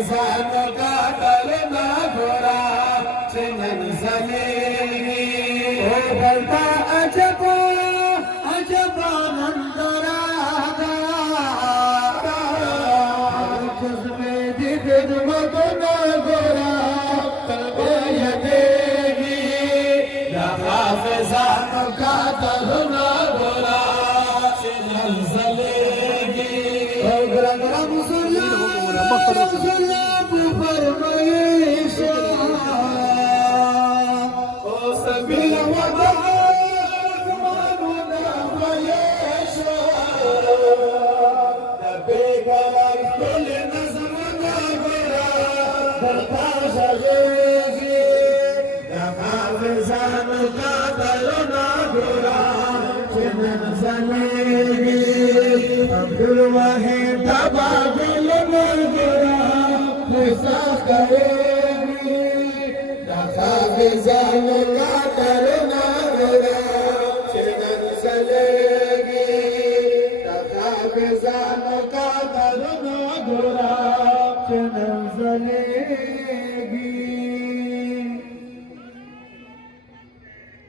हाफिजान का करना गोरा चमन जलेगी ओ बता अजबा अजबा मंदरागा जिसमें दी खिदमत ना गोरा तलवार देगी या हाफिजान का करना गोरा चमन जलेगी ओ गरम गरम अब्दुल वाहिद तबादुल मुगरा निसा करेगी हाफिजान का करना गोरा चमन चलेगी हाफिजान का करना गोरा चमन चलेगी।